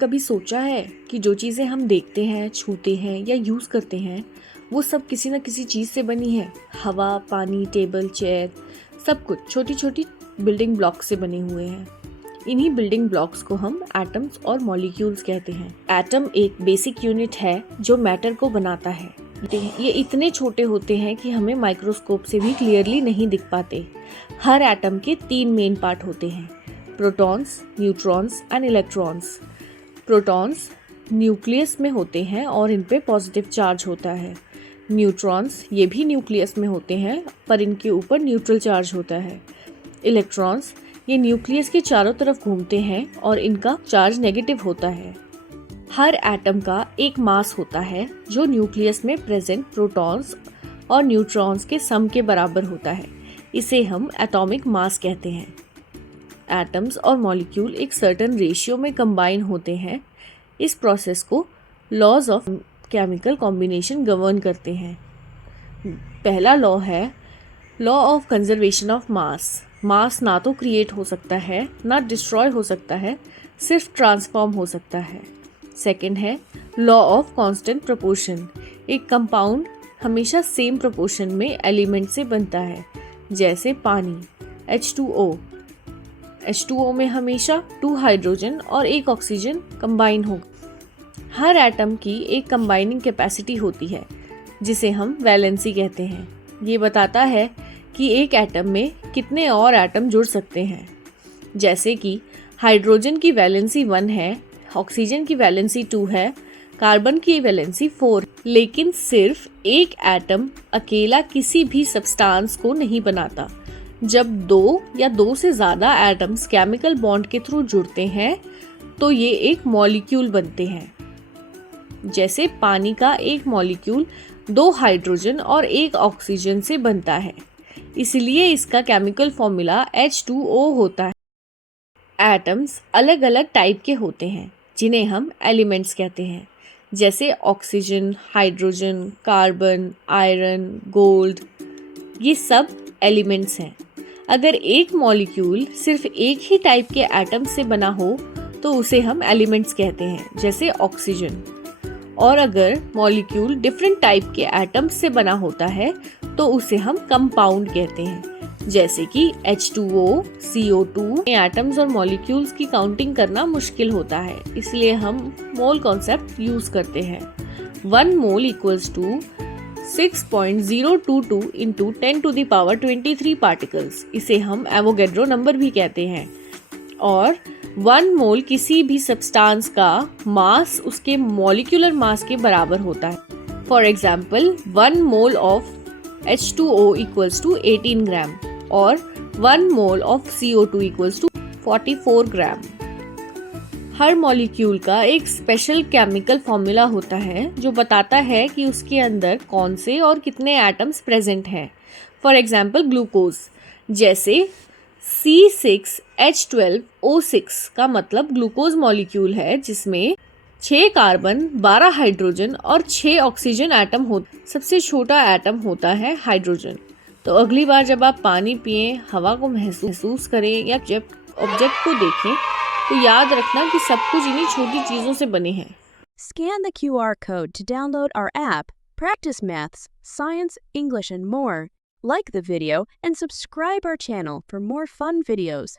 कभी सोचा है कि जो चीज़ें हम देखते हैं, छूते हैं या यूज़ करते हैं, वो सब किसी न किसी चीज़ से बनी है। हवा, पानी, टेबल, चेयर, सब कुछ छोटी छोटी बिल्डिंग ब्लॉक्स से बने हुए हैं। इन्हीं बिल्डिंग ब्लॉक्स को हम एटम्स और मॉलिक्यूल्स कहते हैं। एटम एक बेसिक यूनिट है जो मैटर को बनाता है। ये इतने छोटे होते हैं कि हमें माइक्रोस्कोप से भी क्लियरली नहीं दिख पाते। हर एटम के 3 मेन पार्ट होते हैं: protons, neutrons and electrons. Protons nucleus में होते हैं और इन पे पॉजिटिव चार्ज होता है। न्यूट्रॉन्स ये भी न्यूक्लियस में होते हैं पर इनके ऊपर न्यूट्रल चार्ज होता है। इलेक्ट्रॉन्स ये न्यूक्लियस के चारों तरफ घूमते हैं और इनका चार्ज नेगेटिव होता है। हर एटम का एक मास होता है जो न्यूक्लियस में प्रेजेंट प्रोटॉन्स और न्यूट्रॉन्स के सम के बराबर होता है। इसे हम एटॉमिक मास कहते हैं। एटम्स और मॉलिक्यूल एक सर्टेन रेशियो में कंबाइन होते हैं। इस प्रोसेस को laws of chemical combination govern करते हैं। पहला लॉ है law of conservation of mass. Mass ना तो क्रिएट हो सकता है ना डिस्ट्रॉय हो सकता है, सिर्फ ट्रांसफॉर्म हो सकता है। सेकंड है लॉ ऑफ कांस्टेंट प्रोपोर्शन। एक कंपाउंड हमेशा सेम प्रोपोर्शन में एलिमेंट से बनता है, जैसे पानी H2O। H2O में हमेशा 2 हाइड्रोजन और 1 ऑक्सीजन कंबाइन होगा। हर एटम की एक कंबाइनिंग कैपेसिटी होती है जिसे हम वैलेंसी कहते हैं। ये बताता है कि एक एटम में कितने और एटम जुड़ सकते हैं। जैसे कि हाइड्रोजन की वैलेंसी 1 है, ऑक्सीजन की वैलेंसी 2 है, कार्बन की वैलेंसी 4। लेकिन सिर्फ एक एटम अकेला किसी भी सब्सटेंस को नहीं बनाता। जब 2 या 2 से ज़्यादा एटम्स केमिकल बॉन्ड के थ्रू जुड़ते हैं तो ये एक मॉलिक्यूल बनते हैं। जैसे पानी का एक मॉलिक्यूल 2 हाइड्रोजन और 1 ऑक्सीजन से बनता है, इसलिए इसका केमिकल फॉर्मूला H2O होता है। एटम्स अलग अलग टाइप के होते हैं जिन्हें हम एलिमेंट्स कहते हैं, जैसे oxygen, hydrogen, carbon, iron, gold. ये सब एलिमेंट्स हैं। अगर एक मॉलिक्यूल सिर्फ एक ही टाइप के एटम से बना हो तो उसे हम एलिमेंट्स कहते हैं, जैसे ऑक्सीजन। और अगर मॉलिक्यूल डिफरेंट टाइप के एटम्स से बना होता है तो उसे हम कंपाउंड कहते हैं, जैसे कि H2O, CO2। एटम्स और मॉलिक्यूल्स की काउंटिंग करना मुश्किल होता है, इसलिए हम मोल कॉन्सेप्ट यूज करते हैं। 1 mole equals to 6.022 into 10 to the power 23 particles. इसे हम एवोगैड्रो नंबर भी कहते हैं। और 1 मोल किसी भी सब्सटेंस का मास उसके मॉलिक्यूलर मास के बराबर होता है। For example 1 mole of H2O equals to 18 gram और 1 mole of CO2 equals to 44 gram. हर मॉलिक्यूल का एक स्पेशल केमिकल फॉर्मूला होता है जो बताता है कि उसके अंदर कौन से और कितने एटम्स प्रेजेंट हैं। फॉर एग्जाम्पल ग्लूकोज, जैसे C6H12O6 का मतलब ग्लूकोज मॉलिक्यूल है जिसमें 6 कार्बन, 12 हाइड्रोजन और 6 ऑक्सीजन एटम होते। सबसे छोटा एटम होता है हाइड्रोजन। तो अगली बार जब आप पानी पिएं, हवा को महसूस करें या जब ऑब्जेक्ट को देखें तो याद रखना कि सब कुछ इन्हीं छोटी चीजों से बने हैं। Scan the QR code to download our app, practice maths, science, English, and more. Like the video and subscribe our channel for more fun videos.